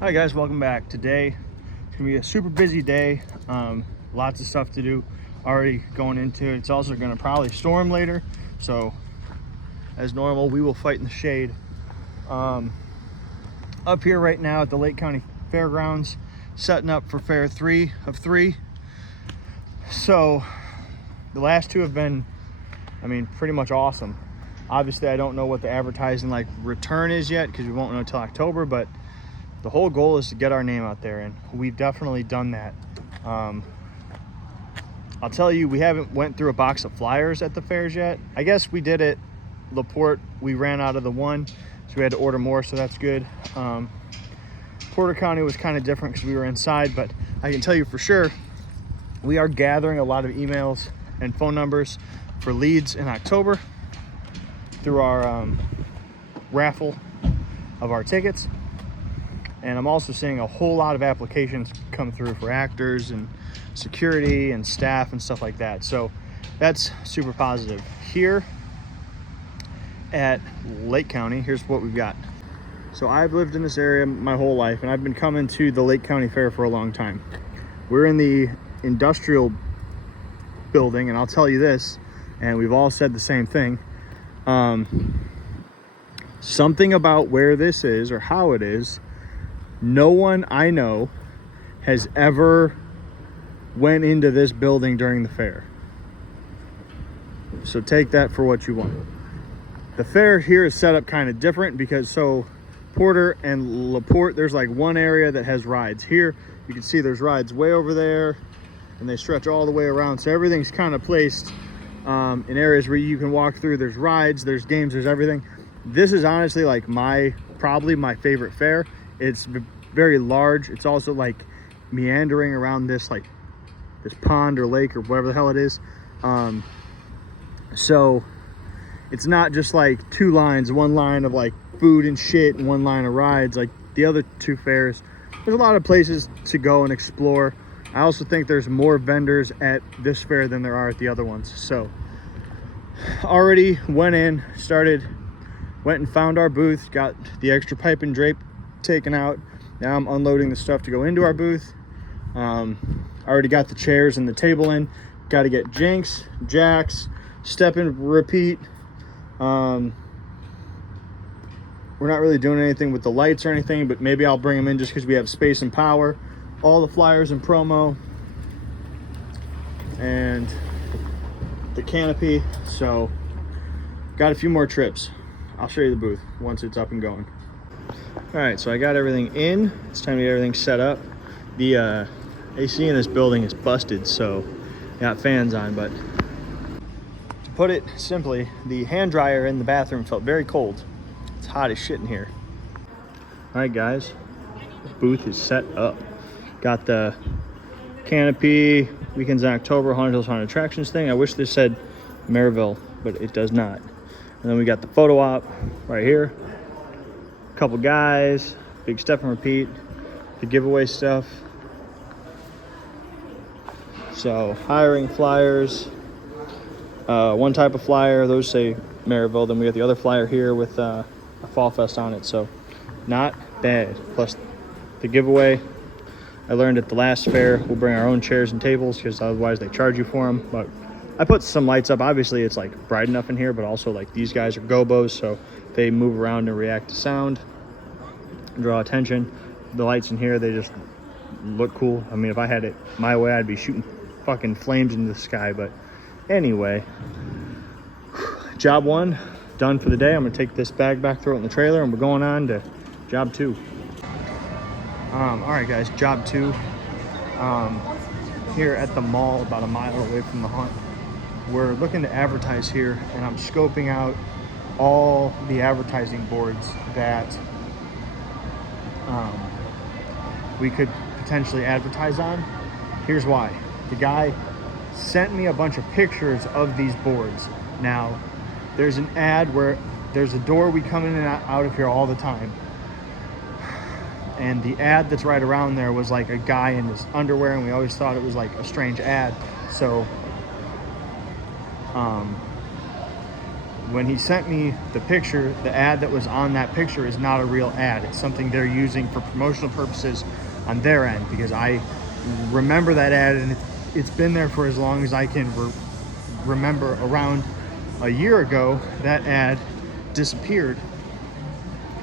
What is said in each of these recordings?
Hi guys, welcome back. Today it's gonna be a super busy day. Lots of stuff to do already going into it. It's also gonna probably storm later, so as normal we will fight in the shade. Up here right now at the Lake County Fairgrounds, setting up for Fair 3 of 3. So the last two have been, pretty much awesome. Obviously I don't know what the advertising return is yet because we won't know until October, but the whole goal is to get our name out there, and we've definitely done that. I'll tell you, we haven't went through a box of flyers at the fairs yet. I guess we did at LaPorte. We ran out of the one, so we had to order more, so that's good. Porter County was kind of different because we were inside, but I can tell you for sure, we are gathering a lot of emails and phone numbers for leads in October through our raffle of our tickets. And I'm also seeing a whole lot of applications come through for actors and security and staff and stuff like that. So that's super positive. Here at Lake County, here's what we've got. So I've lived in this area my whole life, and I've been coming to the Lake County Fair for a long time. We're in the industrial building, and I'll tell you this, and we've all said the same thing. Something about where this is or how it is, no one I know has ever went into this building during the fair. So take that for what you want. The fair here is set up kind of different because Porter and LaPorte, there's one area that has rides. Here you can see there's rides way over there, and they stretch all the way around. So everything's kind of placed in areas where you can walk through. There's rides, there's games, there's everything. This is honestly probably my favorite fair. It's very large. It's also meandering around this this pond or lake or whatever the hell it is. So it's not just two lines, one line of food and shit and one line of rides like the other two fairs. There's a lot of places to go and explore. I also think there's more vendors at this fair than there are at the other ones. So already went and found our booth, got the extra pipe and drape taken out. Now I'm unloading the stuff to go into our booth. I already got the chairs and the table in. Got to get jinks, jacks, step and repeat. We're not really doing anything with the lights or anything, but maybe I'll bring them in just because we have space and power. All the flyers and promo and the canopy. So got a few more trips. I'll show you the booth once it's up and going. All right, so I got everything in. It's time to get everything set up. The AC in this building is busted, so I got fans on, but to put it simply, the hand dryer in the bathroom felt very cold. It's hot as shit in here. All right, guys, the booth is set up. Got the canopy, weekends in October, Haunted Hills Haunted Attractions thing. I wish this said Maryville, but it does not. And then we got the photo op right here. Couple guys, big step and repeat, the giveaway stuff. So hiring flyers, one type of flyer, those say Maryville. Then we got the other flyer here with a Fall Fest on it, so not bad. Plus the giveaway, I learned at the last fair, we'll bring our own chairs and tables because otherwise they charge you for them. But I put some lights up. Obviously it's bright enough in here, but also these guys are gobos, so they move around and react to sound, draw attention. The lights in here, they just look cool. If I had it my way, I'd be shooting fucking flames into the sky. But anyway, job one done for the day. I'm gonna take this bag back, throw it in the trailer, and we're going on to job two. All right, guys, job two. Here at the mall, about a mile away from the haunt. We're looking to advertise here, and I'm scoping out all the advertising boards that we could potentially advertise on. Here's why. The guy sent me a bunch of pictures of these boards. Now, there's an ad where there's a door we come in and out of here all the time. And the ad that's right around there was a guy in his underwear, and we always thought it was a strange ad. So when he sent me the picture, the ad that was on that picture is not a real ad. It's something they're using for promotional purposes on their end, because I remember that ad, and it's been there for as long as I can remember. Around a year ago, that ad disappeared,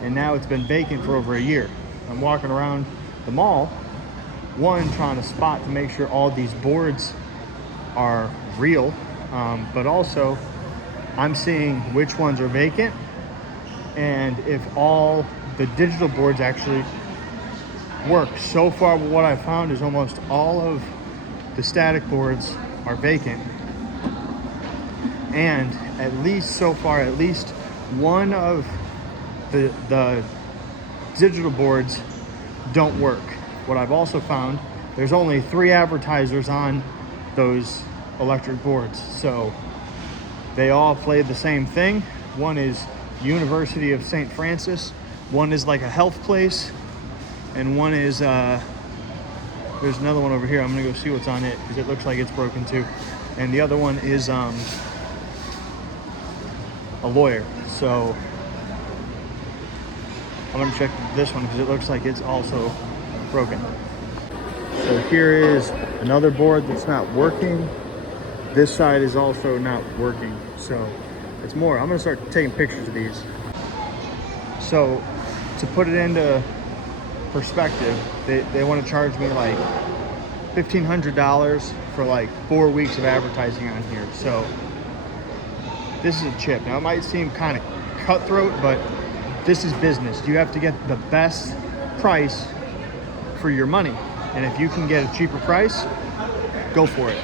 and now it's been vacant for over a year. I'm walking around the mall, one, trying to spot to make sure all these boards are real, but also I'm seeing which ones are vacant, and if all the digital boards actually work. So far, what I found is almost all of the static boards are vacant, and at least so far, at least one of the digital boards don't work. What I've also found, there's only 3 advertisers on those electric boards, so they all play the same thing. One is University of St. Francis, one is like a health place, and one is there's another one over here. I'm gonna go see what's on it because it looks like it's broken too. And the other one is a lawyer. So I'm gonna check this one because it looks like it's also broken. So here is another board that's not working. This side is also not working. So it's more, I'm gonna start taking pictures of these. So to put it into perspective, they want to charge me like $1,500 for like 4 weeks of advertising on here. So this is a chip. Now it might seem kind of cutthroat, but this is business. You have to get the best price for your money, and if you can get a cheaper price, go for it.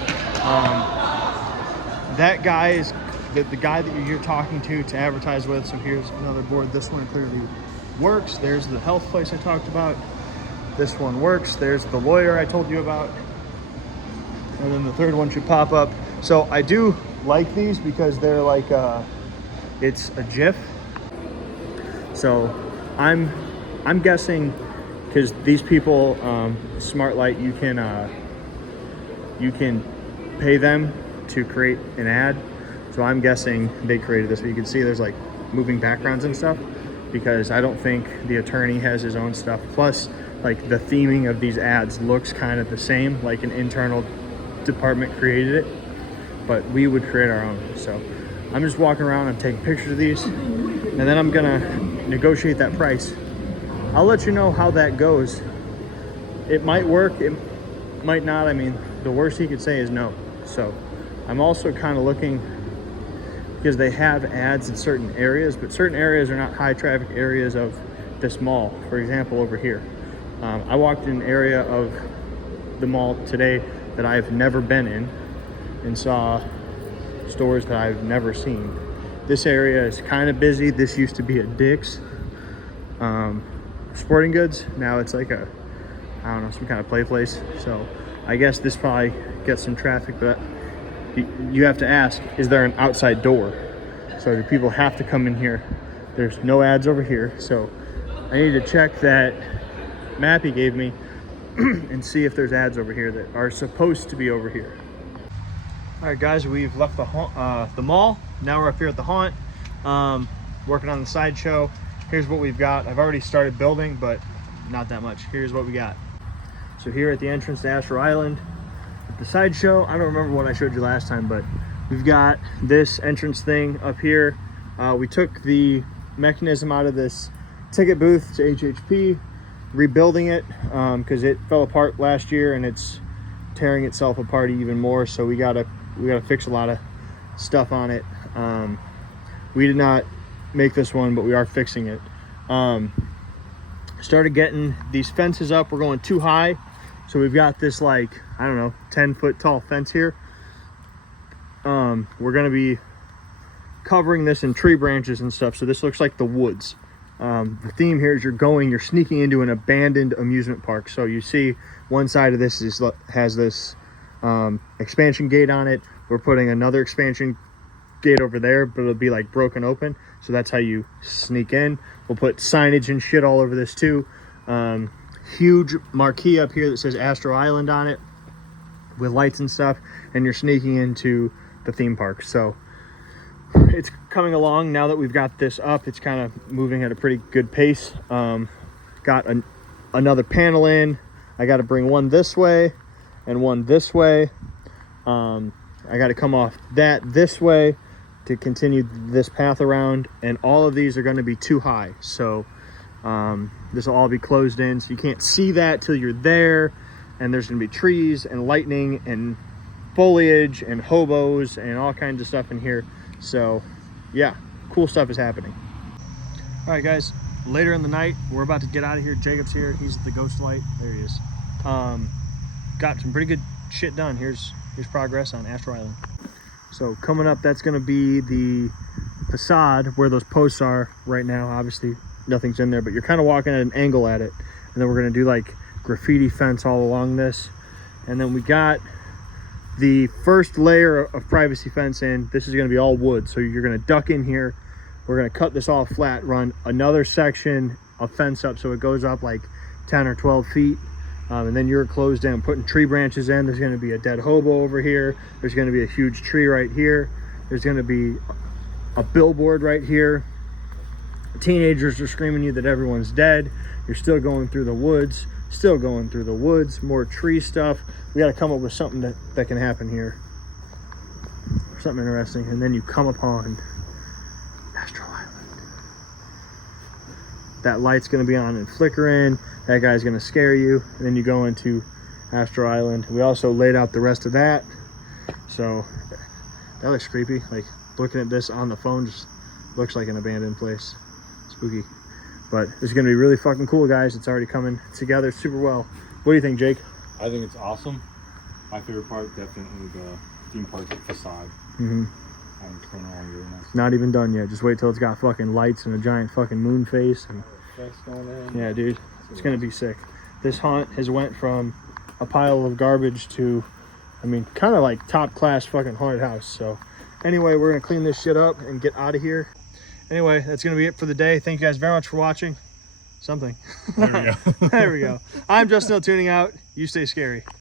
That guy is the guy that you're talking to advertise with. So here's another board. This one clearly works. There's the health place I talked about. This one works. There's the lawyer I told you about, and then the third one should pop up. So I do like these because they're like it's a GIF. So I'm guessing, because these people, Smart Light, you can pay them to create an ad. So I'm guessing they created this. But you can see there's like moving backgrounds and stuff, because I don't think the attorney has his own stuff. Plus, like, the theming of these ads looks kind of the same, like an internal department created it, but we would create our own. So I'm just walking around, I'm taking pictures of these, and then I'm gonna negotiate that price. I'll let you know how that goes. It might work, it might not. I mean, the worst he could say is no. So I'm also kind of looking, because they have ads in certain areas, but certain areas are not high traffic areas of this mall. For example, over here, I walked in an area of the mall today that I've never been in and saw stores that I've never seen. This area is kind of busy. This used to be a Dick's sporting goods. Now it's like a, I don't know, some kind of play place. So I guess this probably gets some traffic, but you have to ask, is there an outside door? So do people have to come in here? There's no ads over here, so I need to check that map he gave me and see if there's ads over here that are supposed to be over here. All right, guys, we've left the mall. Now we're up here at the haunt, working on the sideshow. Here's what we've got. I've already started building, but not that much. Here's what we got. So here at the entrance to Astro Island, the sideshow, I don't remember what I showed you last time, but we've got this entrance thing up here. We took the mechanism out of this ticket booth to HHP, rebuilding it because it fell apart last year and it's tearing itself apart even more. So we gotta fix a lot of stuff on it. We did not make this one, but we are fixing it. Started getting these fences up. We're going too high. So we've got this, like, I don't know, 10-foot tall fence here. We're gonna be covering this in tree branches and stuff. So this looks like the woods. The theme here is you're sneaking into an abandoned amusement park. So you see one side of this has this expansion gate on it. We're putting another expansion gate over there, but it'll be like broken open. So that's how you sneak in. We'll put signage and shit all over this too. Huge marquee up here that says Astro Island on it with lights and stuff, and you're sneaking into the theme park. So it's coming along now that we've got this up. It's kind of moving at a pretty good pace. Got another panel in. I got to bring one this way and one this way. I got to come off that this way to continue this path around, and all of these are going to be too high, so this will all be closed in, so you can't see that till you're there. And there's going to be trees and lightning and foliage and hobos and all kinds of stuff in here. So yeah, cool stuff is happening. All right guys, later in the night, we're about to get out of here. Jacob's here, he's the ghost light, there he is. Got some pretty good shit done. Here's progress on Astro Island. So coming up, that's going to be the facade where those posts are right now. Obviously nothing's in there, but you're kind of walking at an angle at it. And then we're going to do like graffiti fence all along this. And then we got the first layer of privacy fence in. This is going to be all wood, so you're going to duck in here. We're going to cut this all flat, run another section of fence up so it goes up like 10 or 12 feet. And then you're closed down, putting tree branches in. There's going to be a dead hobo over here. There's going to be a huge tree right here. There's going to be a billboard right here. Teenagers are screaming at you that everyone's dead. You're still going through the woods, more tree stuff. We got to come up with something that can happen here. Something interesting. And then you come upon Astro Island. That light's going to be on and flickering. That guy's going to scare you. And then you go into Astro Island. We also laid out the rest of that. So that looks creepy. Like looking at this on the phone just looks like an abandoned place. Spooky. But it's going to be really fucking cool, guys. It's already coming together super well. What do you think, Jake? I think it's awesome. My favorite part, definitely the theme park facade. Mm-hmm. Really nice. Not even done yet. Just wait till it's got fucking lights and a giant fucking moon face. And Going in. yeah, dude, it's going to be sick. This haunt has went from a pile of garbage to, I mean, kind of like top class fucking haunted house. So anyway, we're going to clean this shit up and get out of here. Anyway, that's going to be it for the day. Thank you guys very much for watching. Something. There we go. There we go. I'm just still tuning out. You stay scary.